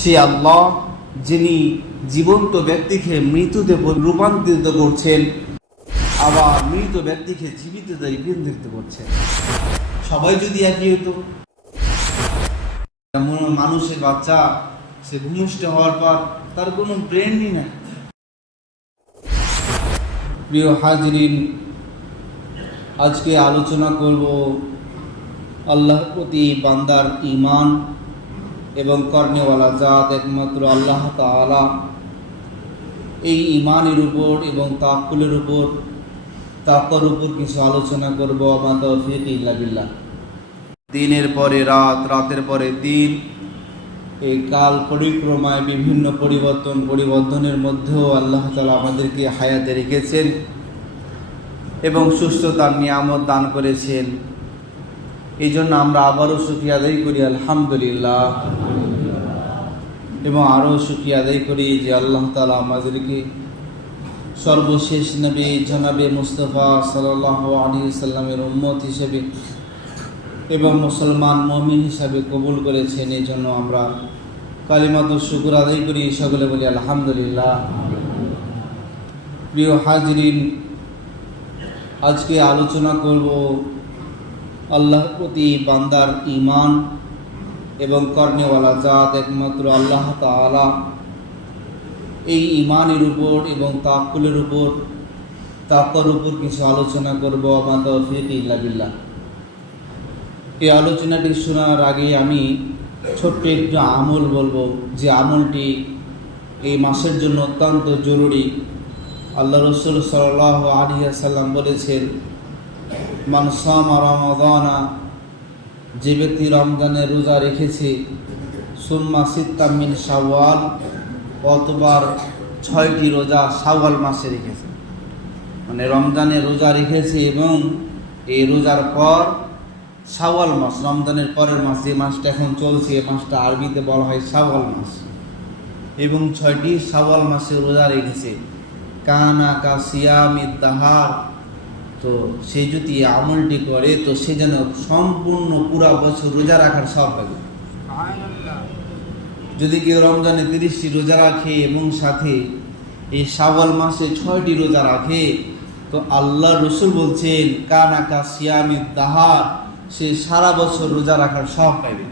সে আল্লাহ যিনি জীবন্ত ব্যক্তিকে মৃত্যুতে রূপান্তরিত করছেন, আবার মৃত ব্যক্তিকে জীবিততে রূপান্তরিত করছেন। সবাই যদি একই হতো? মানুষের বাচ্চা, সে ভূমিষ্ঠ হওয়ার পর তার কোনো ব্রেনই নাই। প্রিয় হাজরিন, আজকে আলোচনা করব আল্লাহর প্রতি বান্দার ঈমান এবং কর্নেওয়ালা জাত একমাত্র আল্লাহ তাআলা। এই ইমানের উপর এবং তাকুলের উপর তাকর উপর কিছু আলোচনা করব, আমার তৌফিক ইল্লা বিল্লাহ। দিনের পরে রাত, রাতের পরে দিন, এই কাল পরিক্রমায় বিভিন্ন পরিবর্তন, পরিবর্তনের মধ্যেও আল্লাহ তালা আমাদেরকে হায়াতে রেখেছেন এবং সুস্থতার নিয়ামত দান করেছেন। এই জন্য আমরা আবারও সুখী আদায় করি, আলহামদুলিল্লাহ। এবং আরও সুখী আদায় করি যে আল্লাহ তালা আমাদেরকে সর্বশেষ নবী জনাবে মুস্তফা সাল্লাহ আলী সাল্লামের উম্মত হিসেবে এবং মুসলমান মমিন হিসাবে কবুল করেছেন এই জন্য আমরা কালিমাতুর শুকুর আদায় করি, সকলে বলি আলহামদুলিল্লাহ। প্রিয় হাজরিন, আজকে আলোচনা করব আল্লাহর প্রতি বান্দার ইমান এবং কর্নেওয়ালা জাত একমাত্র আল্লাহ তাআলা। এই ইমানের উপর এবং তাকুলের উপর তাকর উপর কিছু আলোচনা করব, আমার তৌফিক ইল্লা বিল্লাহ। এই আলোচনাটি শোনার আগে আমি ছোট্ট একটু আমল বলব, যে আমলটি এই মাসের জন্য অত্যন্ত জরুরি। আল্লাহ রসুল সাল্লাহ আলিয়া সাল্লাম বলেছেন মানসামা রমাদানা, যে ব্যক্তি রমজানের রোজা রেখেছে, সুম্মা সিত্তামিন শাওয়াল, অতবার ছয়টি রোজা শাওয়াল মাসে রেখেছে। মানে রমজানে রোজা রেখেছে এবং এই রোজার পর শাওয়াল মাস, রমজানের পরের মাস যে মাসটা এখন চলছে, এই মাসটা আরবিতে বলা হয় শাওয়াল মাস। এবং ছয়টি শাওয়াল মাসে রোজা রেখেছে। কানা কা সিয়ামি তাহার তো সে যদি আমলটি করে তো সে যেন সম্পূর্ণ পুরা বছর রোজা রাখার সব পাবে। যদি কেউ রমজানে তিরিশটি রোজা রাখে এবং সাথে এই শাওয়াল মাসে ছয়টি রোজা রাখে তো আল্লাহ রসুল বলছেন কানাকা সিয়ামি দাহার সে সারা বছর রোজা রাখার সব পাইবে।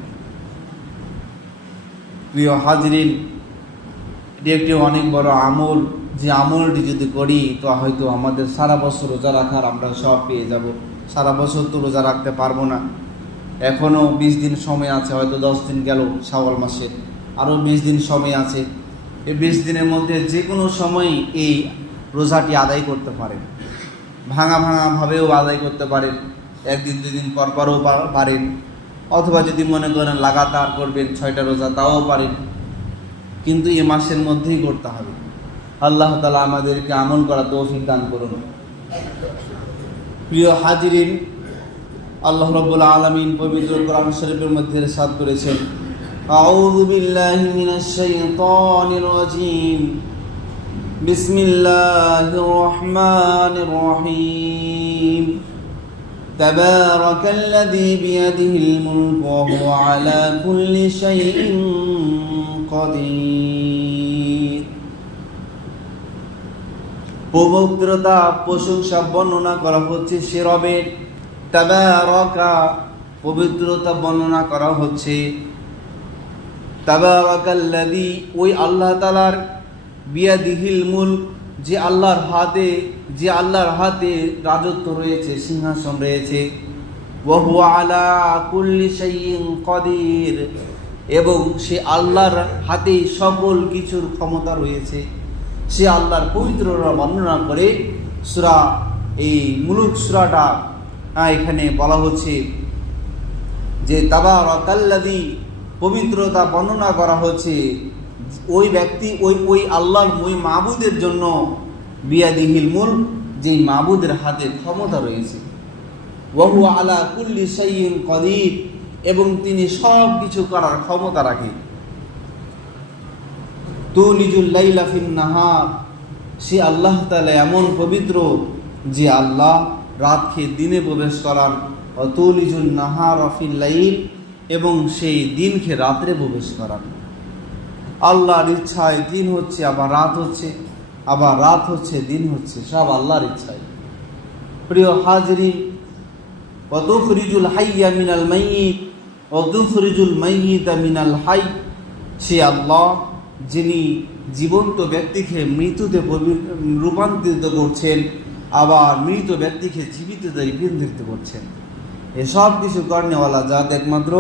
প্রিয় হাজরিন এটি একটি অনেক বড় আমল। যে আমলটি যদি করি, তো হয়তো আমাদের সারা বছর রোজা রাখার আমরা সব পেয়ে যাব। সারা বছর তো রোজা রাখতে পারব না। এখনও বিশ দিন সময় আছে, হয়তো দশ দিন গেল শাওয়াল মাসে। আরও বিশ দিন সময় আছে। এই বিশ দিনের মধ্যে যে কোনো সময় এই রোজাটি আদায় করতে পারেন। ভাঙা ভাঙাভাবেও আদায় করতে পারেন। একদিন, দুদিন পর পরও পারেন। অথবা যদি মনে করেন লাগাতার করবেন, ছয়টা রোজা তাও পারেন। কিন্তু এ মাসের মধ্যেই করতে হবে। আল্লাহ তালা আমাদেরকে আমল করা তৌফিক দান করুন প্রিয় হাজিরিন আল্লাহ রব্বুল আলমিন পবিত্র কোরআন শরীফের মধ্যে সাদ করেছেন أعوذ بالله من الشيطان الرجيم بسم الله الرحمن الرحيم تبارك الذي بيده الملك وهو على كل شيء قدير পবিত্রতা, প্রশংসা, বর্ণনা করা হচ্ছে সে রবের তাবারকা, পবিত্রতা বর্ণনা করা হচ্ছে। তাবারাকাল্লাযী, ওই আল্লাহ তাআলার বিয়াদিহিল মুলক, যে আল্লাহর হাতে, যে আল্লাহর হাতে রাজত্ব রয়েছে, সিংহাসন রয়েছে। ওয়াহু আলা কুল্লি শাইইন কদির, এবং সে আল্লাহর হাতে সকল কিছুর ক্ষমতা রয়েছে। সে আল্লাহর পবিত্ররা বর্ণনা করে সুরা, এই মুলুক সুরাটা এখানে বলা হচ্ছে যে তাবারাকাল্লাযী পবিত্রতা বর্ণনা করা হচ্ছে ওই ব্যক্তি, ওই ওই আল্লাহর, ওই মাবুদের জন্য বিয়াদিহিল মুল যেই মাবুদের হাতে ক্ষমতা রয়েছে। ওয়াহু আলা কুল্লি সাইয়িন কদির, এবং তিনি সব কিছু করার ক্ষমতা রাখে। তুলিজুল লাইলা ফিন নাহার। সে আল্লাহ তাআলা এমন পবিত্র যে আল্লাহ রাতকে দিনে প্রবেশ করান। অতুলিজুল নাহার লাইল এবং সেই দিনকে রাত্রে প্রবেশ করান। আল্লাহর ইচ্ছায় দিন হচ্ছে, আবার রাত হচ্ছে, আবার রাত হচ্ছে, দিন হচ্ছে, সব আল্লাহর ইচ্ছায়। প্রিয় হাজরি ওয়াতুখরিজুল হাইয়া মিনাল মাইয়িত ওয়াতুখরিজুল মাইয়িতা মিনাল হাই। সে আল্লাহ যিনি জীবন্ত ব্যক্তিকে মৃত্যুতে রূপান্তরিত করছেন, আবার মৃত ব্যক্তিকে জীবিততে রূপান্তরিত করছেন। এসব কিছু কর্নেওয়ালা জাত একমাত্র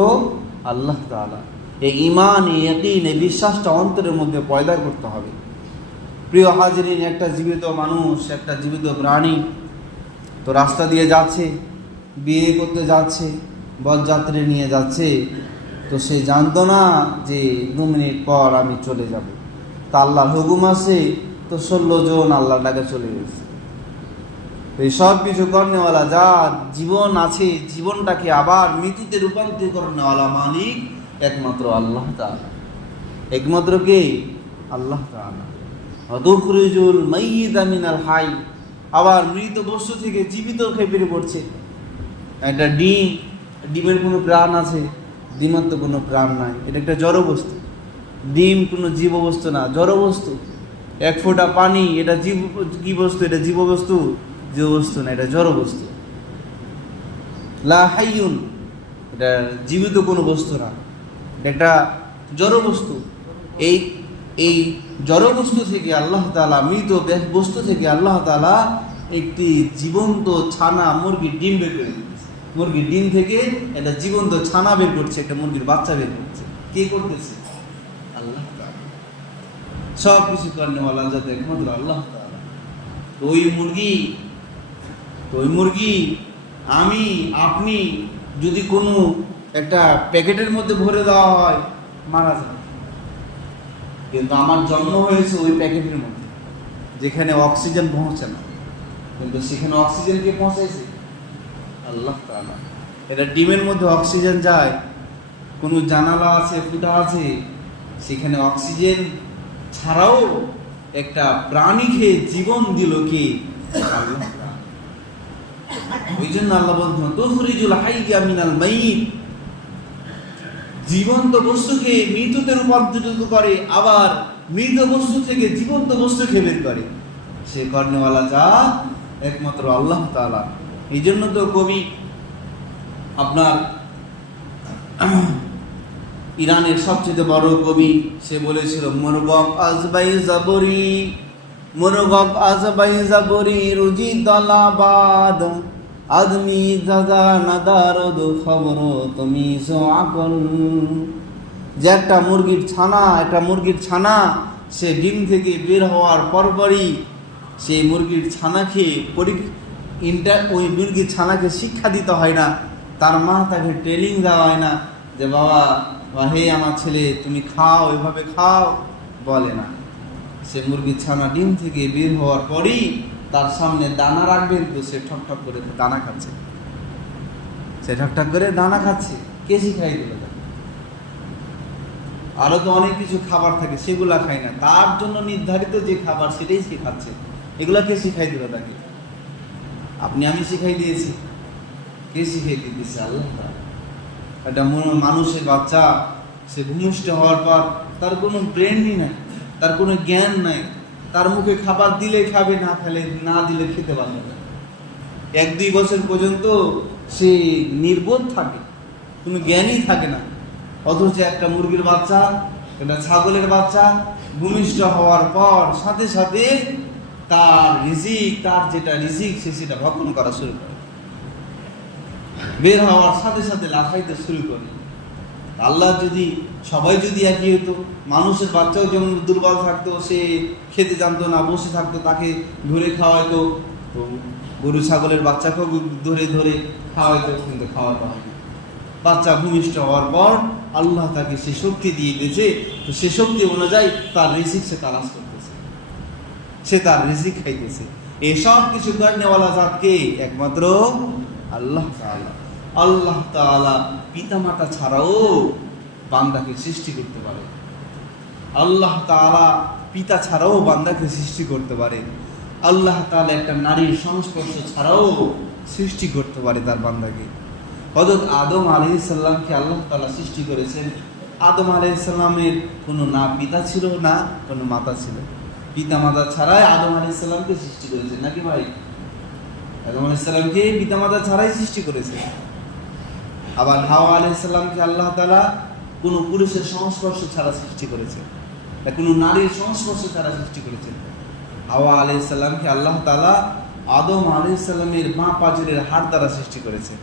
আল্লাহ তাআলা। এই ইমান এই বিশ্বাসটা অন্তরের মধ্যে পয়দা করতে হবে। প্রিয় হাজরিন, একটা জীবিত মানুষ, একটা জীবিত প্রাণী তো রাস্তা দিয়ে যাচ্ছে, বিয়ে করতে যাচ্ছে, বরযাত্রী নিয়ে যাচ্ছে তো সে জানতো না যে দু মিনিট পর আমি চলে যাব। তা আল্লাহর হুকুম আছে, তো ষোলো জন আল্লাহর ডাকে চলে গেছে। তো এই সব কিছু কর্নেওয়ালা যা জীবন আছে, জীবনটাকে আবার মৃত্যুতে রূপান্তরিত করেনেওয়ালা মালিক একমাত্র আল্লাহ তাআলা। একমাত্র কে? আল্লাহ তাআলা। মিনাল হাই। আবার মৃত বস্তু থেকে জীবিত খেয়ে পড়ছে। একটা ডিম, ডিমের কোনো প্রাণ আছে? ডিমের তো কোনো প্রাণ নাই। এটা একটা জড় বস্তু। ডিম কোনো জীব বস্তু না, জড় বস্তু। এক ফোঁটা পানি, এটা জীব, কি বস্তু? এটা জীব বস্তু জীব বস্তু না, এটা জড় বস্তু। লা হাইয়ুন, এটা জীবিত কোনো বস্তু না। এটা জড় বস্তু। এই এই জড় বস্তু থেকে আল্লাহ তাআলা, মৃত বস্তু থেকে আল্লাহ তাআলা একটি জীবন্ত ছানা, মুরগির ডিম বের করে দিয়েছে। মুরগির ডিম থেকে একটা জীবন্ত ছানা বের করছে, একটা মুরগির বাচ্চা বের করছে। কে করতেছে? আল্লাহ সব কিছু করেনেওয়ালা যাতে একমাত্র আল্লাহ ওই মুরগি ওই মুরগি, আমি, আপনি যদি কোনো একটা প্যাকেটের মধ্যে ভরে দেওয়া হয়, মারা যাবে। কিন্তু আমার জন্ম হয়েছে ওই প্যাকেটের মধ্যে, যেখানে অক্সিজেন পৌঁছে না। কিন্তু সেখানে অক্সিজেন কে পৌঁছাইছে? আল্লাহ তাআলা। এটা ডিমের মধ্যে অক্সিজেন যায়, কোনো জানালা আছে, ফুটা আছে, সেখানে অক্সিজেন ছাড়াও একটা প্রাণী খেয়ে জীবন দিল কি। ওই জন্য আল্লাহ বলছেন, তুখরিজুল হাইয়া মিনাল মাইয়িত জীবন্ত বস্তুকে মৃততে রূপান্তরিত করে, আবার মৃত বস্তু থেকে জীবন্ত বস্তুকে বের করে। সে কর্ণওয়ালা যা একমাত্র আল্লাহ তাআলা। এই জন্য তো কবি আপনার ইরানের সবচেয়ে বড় কবি, সে বলেছিল, মুরগব আজবাই জাবরি, মুরগব আজবাই জাবরি, রুজি দলাবাদ, আদমি দাদা নাদারদ খবর তুমি আকল। যে একটা মুরগির ছানা, একটা মুরগির ছানা, সে ডিম থেকে বের হওয়ার পরপরই সেই মুরগির ছানাকে পরি ইন্টার ওই মুরগির ছানাকে শিক্ষা দিতে হয় না, তার মা তাকে ট্রেনিং দেওয়া হয় না যে, বাবা, বা হে আমার ছেলে, তুমি খাও এভাবে খাও। বলে না। সে মুরগির ছানা ডিম থেকে বের হওয়ার পরই তার সামনে দানা রাখবেন তো সে ঠক ঠক করে দানা খাচ্ছে। সে ঠক ঠক করে দানা খাচ্ছে, কে শিখাই দিল তাকে? আরও তো অনেক কিছু খাবার থাকে, সেগুলা খায় না। তার জন্য নির্ধারিত যে খাবার, সেটাই সে খাচ্ছে। এগুলা কে শিখাই দিল তাকে? আপনি আমি শিখাই দিয়েছি। কে শিখাই দিতেছে? আল্লাহ। একটা মানুষের বাচ্চা, সে ভূমিষ্ঠ হওয়ার পর তার কোনো ব্রেনই নাই, তার কোনো জ্ঞান নাই। তার মুখে খাবার দিলে খাবে, না খেলে না দিলে খেতে পারবে না। এক দুই বছর পর্যন্ত সে নির্বোধ থাকে, কোনো জ্ঞানই থাকে না। অথচ একটা মুরগির বাচ্চা, একটা ছাগলের বাচ্চা ভূমিষ্ঠ হওয়ার পর সাথে সাথে তার রিজিক, তার যেটা রিজিক, সে সেটা ভক্ষণ করা শুরু করে বের হওয়ার সাথে সাথে লাফাইতে শুরু করে আল্লাহ যদি, সবাই যদি একই হতো মানুষের বাচ্চাও যেমন দুর্বল থাকতো, সে খেতে জানতো না, বসে থাকতো, তাকে ধরে খাওয়াইতো, তো গরু ছাগলের বাচ্চাকেও ধরে ধরে খাওয়াইতো, কিন্তু খাওয়াতে হয় না। বাচ্চা ভূমিষ্ঠ হওয়ার পর আল্লাহ তাকে সে শক্তি দিয়ে দিয়েছে, তো সে শক্তি অনুযায়ী তার রিজিক সে তালাশ করতেছে সে তার রিজিক খাইতেছে। এসব কিছু করেনেওয়ালা জাতকে একমাত্র আল্লাহ তাআলা। আল্লাহ তাআলা পিতামাতা ছাড়াও বান্দাকে সৃষ্টি করতে পারে। আল্লাহ তাআলা পিতা ছাড়াও বান্দাকে সৃষ্টি করতে পারে। আল্লাহ তাআলা একটা নারীর সংস্পর্শ ছাড়াও সৃষ্টি করতে পারে তার বান্দাকে। হযরত আদম আলাইহিস সালামকে আল্লাহ তাআলা সৃষ্টি করেছেন। আদম আলাইসাল্লামের কোনো না পিতা ছিল, না কোনো মাতা ছিল। পিতা মাতা ছাড়াই আদম আলাইসাল্লামকে সৃষ্টি করেছে, নাকি ভাই? আদম আলাইসাল্লামকে পিতা মাতা ছাড়াই সৃষ্টি করেছে। আবার হাওয়া আলাইসাল্লামকে আল্লাহ তালা কোনো পুরুষের সংস্পর্শ ছাড়া সৃষ্টি করেছে কোনো নারীর সংস্পর্শ ছাড়া সৃষ্টি করেছেন হাওয়া আলাইসাল্লামকে আল্লাহ তালা আদম আলাইসাল্লামের মা পাজরের হাড় দ্বারা সৃষ্টি করেছে।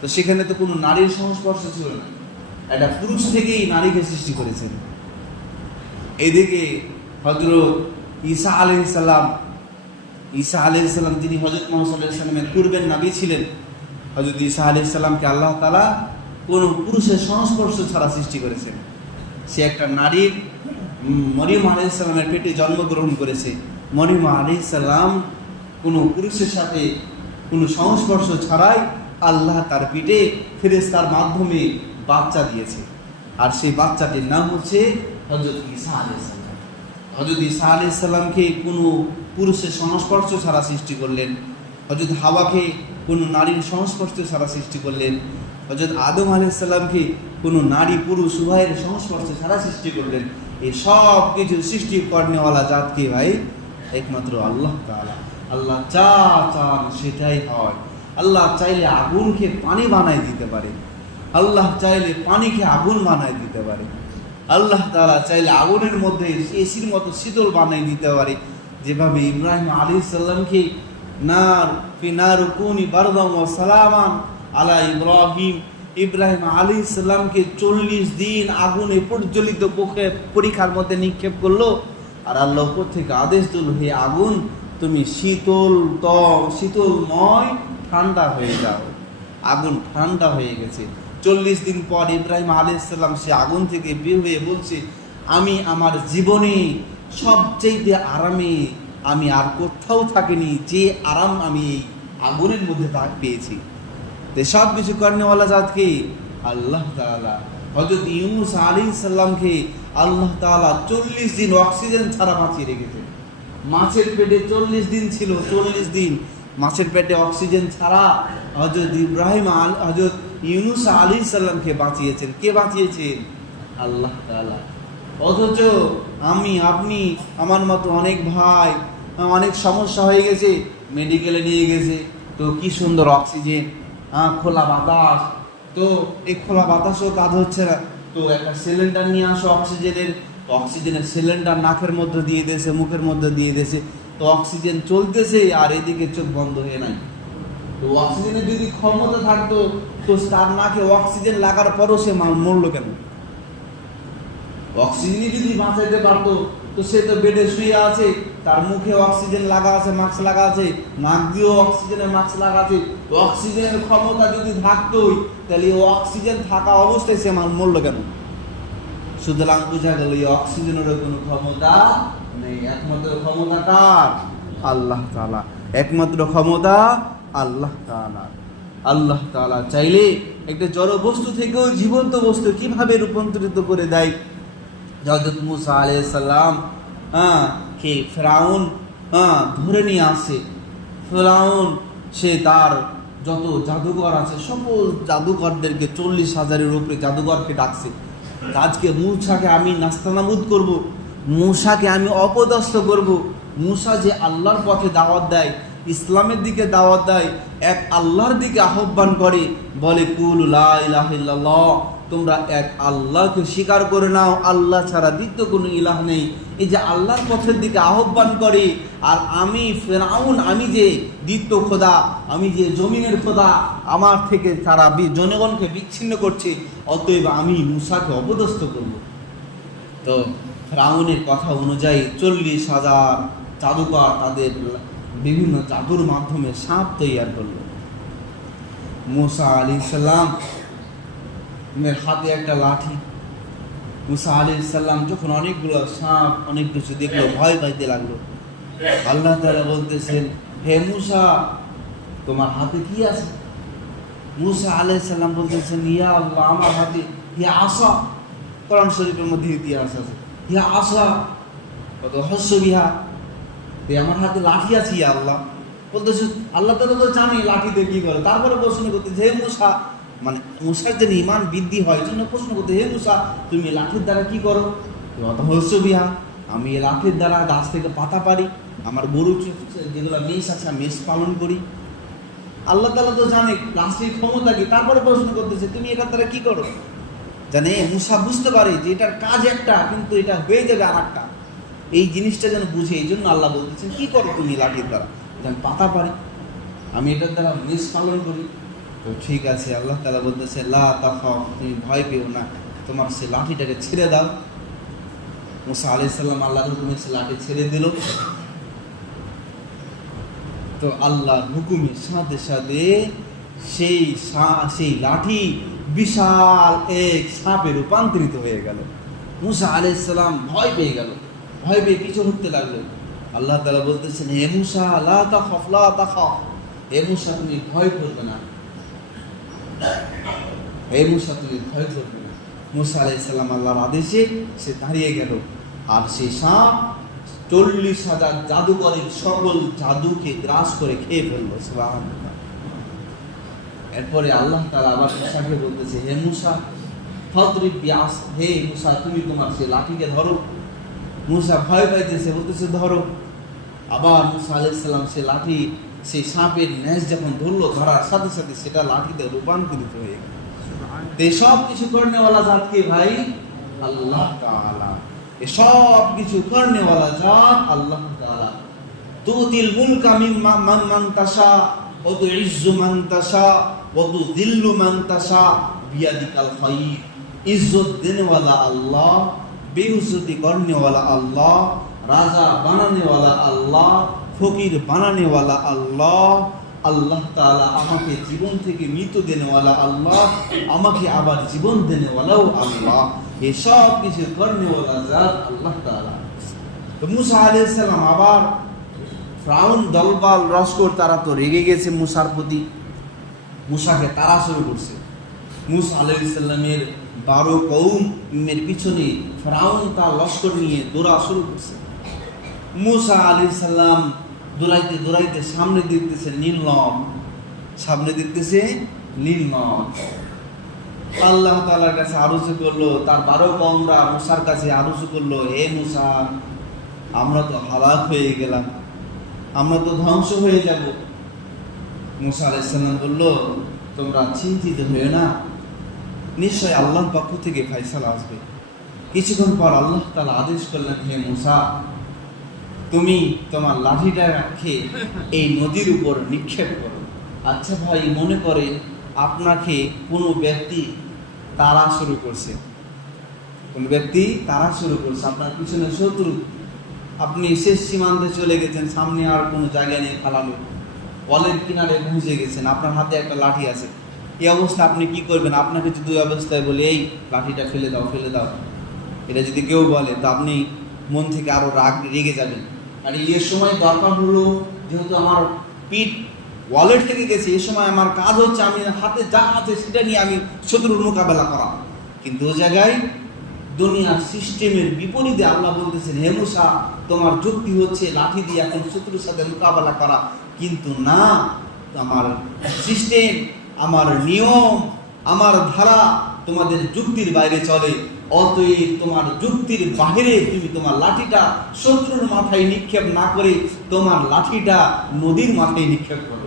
তো সেখানে তো কোনো নারীর সংস্পর্শ ছিল না। একটা পুরুষ থেকেই নারীকে সৃষ্টি করেছেন এদিকে হজরত ঈসা আলাইসাল্লাম ঈসা আলাইসাল্লাম তিনি হজরত মোহাম্মদ সাল্লামের পূর্বের নাবি ছিলেন হজরত ঈসা আলাইসাল্লামকে আল্লাহ তালা কোনো পুরুষের সংস্পর্শ ছাড়া সৃষ্টি করেছেন। সে একটা নারীর উম, মরিয়ম আলাইসাল্লামের পেটে জন্মগ্রহণ করেছে। মরিয়ম আলাইসাল্লাম কোনো পুরুষের সাথে কোনো সংস্পর্শ ছাড়াই আল্লাহ তার পিঠে ফেরেস্তার মাধ্যমে বাচ্চা দিয়েছে। আর সেই বাচ্চাটির নাম হচ্ছে হজরত ঈসা আলাইসাল্লাম হজরত ইসা ঈসা আলাইসাল্লামকে কোনো পুরুষের সংস্পর্শ ছাড়া সৃষ্টি করলেন। হজরত হাওয়াকে কোনো নারীর সংস্পর্শ ছাড়া সৃষ্টি করলেন। হজরত আদম আলাইসাল্লামকে কোনো নারী পুরুষ উভয়ের সংস্পর্শে ছাড়া সৃষ্টি করলেন। এই সব কিছু সৃষ্টি কর্নেওয়ালা জাতকে ভাই একমাত্র আল্লাহ তাআলা। আল্লাহ চা চান সেটাই হয়। আল্লাহ চাইলে আগুনকে পানি বানায় দিতে পারে। আল্লাহ চাইলে পানিকে আগুন বানায় দিতে পারে। আল্লাহ তাআলা চাইলে আগুনের মধ্যে এসির মতো শীতল বানিয়ে দিতে পারে। যেভাবে ইব্রাহিম আলী সাল্লামকে নার ফিনার কুনি বারদাম ও সালামান আলা ইব্রাহিম। ইব্রাহিম আলী সাল্লামকে চল্লিশ দিন আগুনে প্রজ্বলিত পোখে পরীক্ষার মধ্যে নিক্ষেপ করল। আর আল্লাহ থেকে আদেশ দিল, হে আগুন, তুমি শীতল ত, শীতলময় ঠান্ডা হয়ে যাও। আগুন ঠান্ডা হয়ে গেছে। চল্লিশ দিন পর ইব্রাহিম আলাইসাল্লাম সে আগুন থেকে বের হয়ে বলছে, আমি আমার জীবনে সবচেয়ে আরামে আমি আর কোথাও থাকিনি, যে আরাম আমি এই আগুনের মধ্যে থাক পেয়েছি। তো সব কিছু কর্নেওয়ালা জাতকে আল্লাহ তাআলা হজরত ইউনুস আলী সাল্লামকে আল্লাহ তাআলা চল্লিশ দিন অক্সিজেন ছাড়া বাঁচিয়ে রেখেছে মাছের পেটে চল্লিশ দিন ছিল, চল্লিশ দিন মাছের পেটে অক্সিজেন ছাড়া হজরত ইব্রাহিম আল হজরত ইউনুস আলী সাল্লামকে বাঁচিয়েছেন। কে বাঁচিয়েছেন? আল্লাহ তাআলা। অথচ আমি আপনি আমার মতো অনেক ভাই অনেক সমস্যা হয়ে গেছে মেডিকেলে নিয়ে গেছে তো কি সুন্দর অক্সিজেন হ্যাঁ খোলা বাতাস তো এই খোলা বাতাসও কাজ হচ্ছে না। তো একটা সিলিন্ডার নিয়ে আসো অক্সিজেনের অক্সিজেনের সিলিন্ডার নাকের মধ্যে দিয়ে দিয়েছে মুখের মধ্যে দিয়ে দিয়েছে তো অক্সিজেন চলতেছে আর এদিকে চোখ বন্ধ হয়ে নাই। অক্সিজেনের যদি ক্ষমতা থাকতো, তো তার নাকে অক্সিজেন লাগার পরও সে মরলো কেন? অক্সিজেনই যদি বাঁচাইতে পারতো, তো সে তো বেডে শুয়ে আছে, তার মুখে অক্সিজেন লাগা আছে, মাস্ক লাগা আছে নাক দিয়েও অক্সিজেনের মাস্ক লাগা আছে অক্সিজেনের ক্ষমতা যদি থাকতোই, তাহলে অক্সিজেন থাকা অবস্থায় সে মাল মরলো কেন? সুতরাং বোঝা গেল এই অক্সিজেনেরও কোনো ক্ষমতা নেই, একমাত্র ক্ষমতা কার? আল্লাহ তালা একমাত্র ক্ষমতা আল্লাহ তাআলা। আল্লাহ তাআলা চাইলে একটা জড় বস্তু থেকেও জীবন্ত বস্তু কীভাবে রূপান্তরিত করে দেয়? হজরত মুসা আলাইহিস সালাম হ্যাঁ কে? ফেরাউন হ্যাঁ ধরে নিয়ে আসে। ফেরাউন, সে তার যত জাদুঘর আছে, সকল জাদুঘরদেরকে চল্লিশ হাজারের উপরে জাদুঘরকে ডাকছে। আজকে মূসাকে আমি নাস্তানাবুদ করব, মূসাকে আমি অপদস্থ করব। মূসা যে আল্লাহর পথে দাওয়াত দেয় ইসলামের দিকে দাওয়াত দেয়, এক আল্লাহর দিকে আহ্বান করে, বলে, কুল লা ইলাহা ইল্লাল্লাহ, তোমরা এক আল্লাহকে স্বীকার করে নাও, আল্লাহ ছাড়া দ্বিতীয় কোনো ইলাহ নেই। এই যে আল্লাহর পথের দিকে আহ্বান করে, আর আমি ফেরাউন, আমি যে দ্বিতীয় খোদা, আমি যে জমিনের খোদা, আমার থেকে তারা জনগণকে বিচ্ছিন্ন করছে, অতএব আমি মুসাকে অপদস্থ করব। তো ফেরাউনের কথা অনুযায়ী চল্লিশ হাজার জাদুকর তাদের বিভিন্ন জাদুর মাধ্যমে সাপ তৈয়ার করল। মুসা আলী সাল্লামের হাতে একটা লাঠি। মুসা আলী সাল্লাম যখন অনেকগুলো সাপ, অনেক কিছু দেখল, ভয় পাইতে লাগল। আল্লাহ তাআলা বলতেছেন, হে মুসা, তোমার হাতে কি আছে? মুসা আলাইহিস সালাম বলতেছেন, ইয়া আল্লাহ, আমার হাতে, ইয়া আসা কোরআন শরীফের মধ্যে ইতিহাস আছে। ইয়া আসা কত হস্য বিহা। তো আমার হাতে লাঠি আছে আল্লাহ। বলতেছে, আল্লাহ তাআলা তো জানি লাঠিতে কি করে। তারপরে প্রশ্ন করতেছে, হে মুসা মানে মুসার যেন ইমান বৃদ্ধি হয় জন্য প্রশ্ন করতে হে মুসা, তুমি লাঠির দ্বারা কি করো? হস্য বিহা, আমি এই লাঠির দ্বারা গাছ থেকে পাতা পারি আমার গরু যেগুলো মেষ আছে, আমি মেষ পালন করি। আল্লাহ তালা তো জানে লাঠির ক্ষমতা কি। তারপরে প্রশ্ন করতেছে, তুমি এটার দ্বারা কি করো? জানে, মুসা বুঝতে পারে যে এটার কাজ একটা, কিন্তু এটা হয়ে যাবে আর একটা এই জিনিসটা যেন বুঝে, এই জন্য আল্লাহ বলতেছেন, কি করো তুমি লাঠির দ্বারা? আমি পাতা পারি আমি এটার দ্বারা মেষ পালন করি। তো ঠিক আছে, আল্লাহ তালা বলতেছে, লা তাফাও তুমি ভয় পেও না, তোমার সে লাঠিটাকে ছেড়ে দাও। মুসা আলাইসাল্লাম আল্লাহর হুকুমে সে লাঠি ছেড়ে দিল। তো আল্লাহর হুকুমের সাথে সাথে সেই সেই লাঠি বিশাল এক সাপে রূপান্তরিত হয়ে গেল। মুসা আলাইসাল্লাম ভয় পেয়ে গেল। ভয় পেয়ে পিছু হতে লাগল। আল্লাহ তালা বলতেছেন, হে মুসা, লা তাখাফ লা তাখাফ। হে মুসা, তুমি ভয় করবে না। হে মুসা, তুমি ভয় করবে না। মুসা আলাইসাল্লাম আল্লাহর আদেশে সে দাঁড়িয়ে গেল। আর সেই সাপ চল্লিশ হাজার জাদুকরের সকল জাদুকে গ্রাস করে খেয়ে ফেলল। এরপরে আল্লাহ তালা আবার মুসাকে বলতেছে, হে মুসা, ফদ্রিব বিয়াস হে মুসা, তুমি তোমার সে লাঠিকে ধরো। মুসা ভয় পাইতেছে বলতেছে ধরো আবার মুসা আলাইসাল্লাম সে লাঠি সেই সাপের ন্যাস যখন ধরলো ধরার সাথে সাথে সেটা লাঠিতে রূপান্তরিত হয়ে গেল। সব কিছু করনেওয়ালা জাতকে ভাই? আল্লাহ তাআলা। এ সব কিছু করনেওয়ালা জাত আল্লাহ তাআলা। তুতিল মুলকা মিম্মা মান মান তাশা ওয়া তুইজ্জু মান তাশা ওয়া তুযিল্লু মান তাশা বিয়াদিকাল খায়র ইজ্জত দেনেওয়ালা আল্লাহ বেউজ্জতি করনেওয়ালা আল্লাহ, রাজা বানানেওয়ালা আল্লাহ, ফকির বানানেওয়ালা আল্লাহ আল্লাহ তাআলা আমাকে জীবন থেকে মৃত দেনেওয়ালা আল্লাহ, আমাকে আবার জীবন দেনেওয়ালাও আল্লাহ। এসব কিছু করনেওয়ালা জাত আল্লাহ তাআলা। তো মুসা আলাইহিস সালাম আবার ফ্রাউন, দলবল লস্কর তারা তো রেগে গেছে মুসার প্রতি। মুসাকে তারা শুরু করছে। মুসা আলাইসাল্লামের বারো কৌমের পিছনে ফ্রাউন তার লস্কর নিয়ে দৌড়া শুরু করছে। মুসা আলি সাল্লাম দৌড়াইতে দৌড়াইতে সামনে দেখতেছে নীলনদ সামনে দেখতেছে নীলনদ আল্লাহ তালার কাছে আরুজু করল, তার বারো কমরা মুসার কাছে আরুজু করল, হে মুসা, আমরা তো হালাক হয়ে গেলাম, আমরা তো ধ্বংস হয়ে যাব। মুসা আলাইসাল্লাম বলল, তোমরা চিন্তিত হয়ে না নিশ্চয় আল্লাহর পক্ষ থেকে ফাইসালা আসবে। কিছুক্ষণ পর আল্লাহ তালা আদেশ করলেন, হে মুসা, তুমি তোমার লাঠিটা রাখে এই নদীর উপর নিক্ষেপ করো। আচ্ছা ভাই, মনে করে আপনাকে কোনো ব্যক্তি তারা শুরু করছে। কোন ব্যক্তি তারা শুরু করছে। আপনার পিছনে শত্রু। আপনি শেষ সীমান্তে চলে গেছেন, সামনে আর কোনো জায়গায় নেই ফালানো কলের কিনারে পৌঁছে গেছেন। আপনার হাতে একটা লাঠি আছে। এই অবস্থা আপনি কি করবেন? আপনাকে যদি অবস্থায় বলে, এই লাঠিটা ফেলে দাও ফেলে দাও। এটা যদি কেউ বলে, তো আপনি মন থেকে আরও রাগ রেগে যাবেন। আর এর সময় দরকার হলো, যেহেতু আমার পিঠ ওয়ালেট থেকে গেছে, এই সময় আমার কাজ হচ্ছে আমি হাতে যা আছে সেটা নিয়ে আমি শত্রুর মোকাবেলা করা। কিন্তু ওই জায়গায় দুনিয়ার সিস্টেমের বিপরীতে আল্লাহ বলতেছেন, হে মুসা, তোমার যুক্তি হচ্ছে লাঠি দিয়ে এখন শত্রুর সাথে মোকাবেলা করা। কিন্তু না, আমার সিস্টেম আমার নিয়ম, আমার ধারা তোমাদের যুক্তির বাইরে চলে। অতএব তোমার যুক্তির বাহিরে তুমি তোমার লাঠিটা শত্রুর মাথায় নিক্ষেপ না করে তোমার লাঠিটা নদীর মাথায় নিক্ষেপ করো।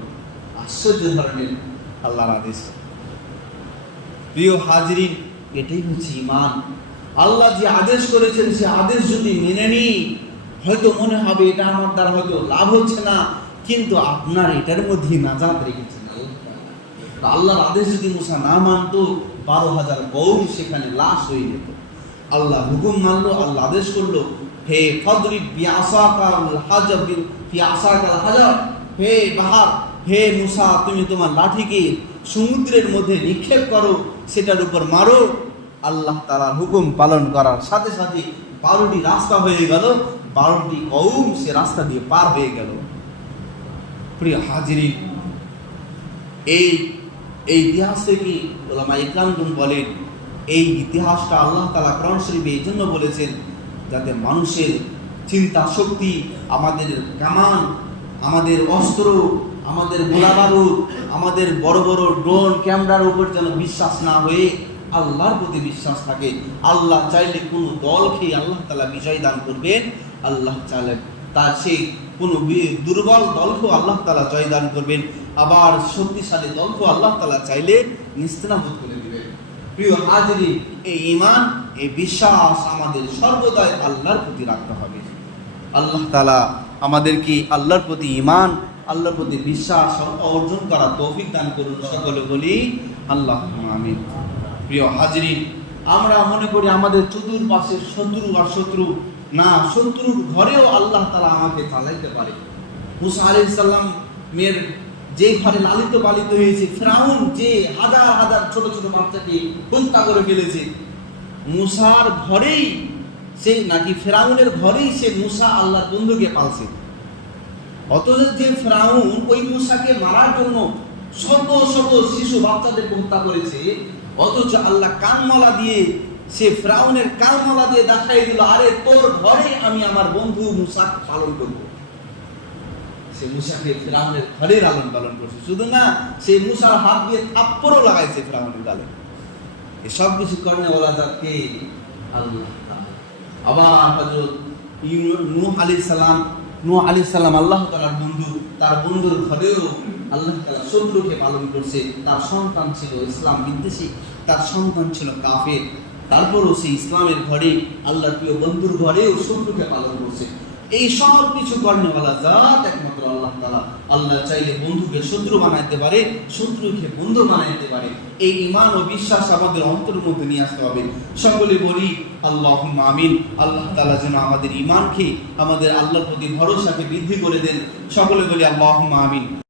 আশ্চর্য ধরনের আল্লাহর আদেশ। প্রিয় হাজরিন, এটাই হচ্ছে ইমান আল্লাহ যে আদেশ করেছেন, সে আদেশ যদি মেনে নিই হয়তো মনে হবে এটা আমার দ্বারা হয়তো লাভ হচ্ছে না, কিন্তু আপনার এটার মধ্যে নাজাত রেখেছেন তা আল্লাহর আদেশ যদি মুসা না মানতো, বারো হাজার গৌর সেখানে লাশ হয়ে যেত। আল্লাহ হুকুম মানলো, আল্লাহ আদেশ করল, হে ফদরি বিয়াসাকাল হাজার বিয়াসাকাল হাজার, হে বাহার, হে মুসা, তুমি তোমার লাঠিকে সমুদ্রের মধ্যে নিক্ষেপ করো, সেটার উপর মারো। আল্লাহ তালার হুকুম পালন করার সাথে সাথে বারোটি রাস্তা হয়ে গেল, বারোটি কৌম সে রাস্তা দিয়ে পার হয়ে গেল। প্রিয় হাজিরি এই এই ইতিহাস থেকে ওলামা ইকরামগুন বলেন এই ইতিহাসটা আল্লাহ তালা কোরআন শরীফে এই জন্য বলেছেন যাতে মানুষের চিন্তা শক্তি, আমাদের কামান, আমাদের অস্ত্র, আমাদের গোলাবারুদ, আমাদের বড় বড় ড্রোন, ক্যামেরার উপর যেন বিশ্বাস না হয়ে আল্লাহর প্রতি বিশ্বাস থাকে। আল্লাহ চাইলে কোনো দলকে আল্লাহ তালা বিজয় দান করবেন। আল্লাহ চাইলে তার সেই কোনো দুর্বল দলকেও আল্লাহ তালা জয় দান করবেন। আবার শক্তিশালী দলকেও আল্লাহ তালা চাইলে নিস্তেনাবোধ করে দিবেন। প্রিয় হাজরি এই ইমান এই বিশ্বাস আমাদের সর্বদাই আল্লাহর প্রতি রাখতে হবে। আল্লাহ তালা আমাদেরকে আল্লাহর প্রতি ইমান আল্লাহর প্রতি বিশ্বাস অর্জন করা তৌফিক দান করুন। সকলে বলি আল্লাহ আমিন। প্রিয় হাজরিন, আমরা মনে করি আমাদের চতুর্পাশের শত্রু আর শত্রু না, শত্রুর ঘরেও আল্লাহ তালা আমাকে চালাইতে পারে। মুসা আলি সাল্লাম মেয়ের যে ঘরে লালিত পালিত হয়েছে, ফ্রাউন যে হাজার হাজার ছোট ছোট বাচ্চাকে হত্যা করে ফেলেছে, মুসার ঘরেই সে নাকি ফেরাউনের ঘরেই সে মুসা আল্লাহর বন্ধুকে পালছে। অথচ যে ফেরাউন ওই মুসাকে মারার জন্য শত শত শিশু বাচ্চাদেরকে হত্যা করেছে, অথচ আল্লাহ কানমালা দিয়ে সে ফ্রাউনের কানমালা দিয়ে দেখাই দিল, আরে, তোর ঘরে আমি আমার বন্ধু মুসা পালন করব। সে মুসাকে ফেরাউনের ঘরে লালন পালন করছে। শুধু না, সে মুসার হাত দিয়ে লাগাইছে ফেরাউনের গালে। কিছু করেন আবার নূহ আলাইহিস সালাম আলাইহিস সালাম আল্লাহ তাআলার বন্ধু, তার বন্ধুর ঘরেও আল্লাহ তাআলা শত্রুকে পালন করছে। তার সন্তান ছিল ইসলাম বিদ্বেষী, তার সন্তান ছিল কাফের। তারপরও সে ইসলামের ঘরে, আল্লাহর প্রিয় বন্ধুর ঘরেও শত্রুকে পালন করছে। এই সব কিছু কর্ণওয়ালা জাত একমাত্র আল্লাহ তাআলা। আল্লাহ চাইলে বন্ধুকে শত্রু বানাইতে পারে, শত্রুকে বন্ধু বানাইতে পারে। এই ইমান ও বিশ্বাস আমাদের অন্তরের মধ্যে নিয়ে আসতে হবে। সকলে বলি আল্লাহ আমিন। আল্লাহ তালা যেন আমাদের ইমানকে আমাদের আল্লাহর প্রতি ভরসাকে বৃদ্ধি করে দেন। সকলে বলি আল্লাহ আমিন।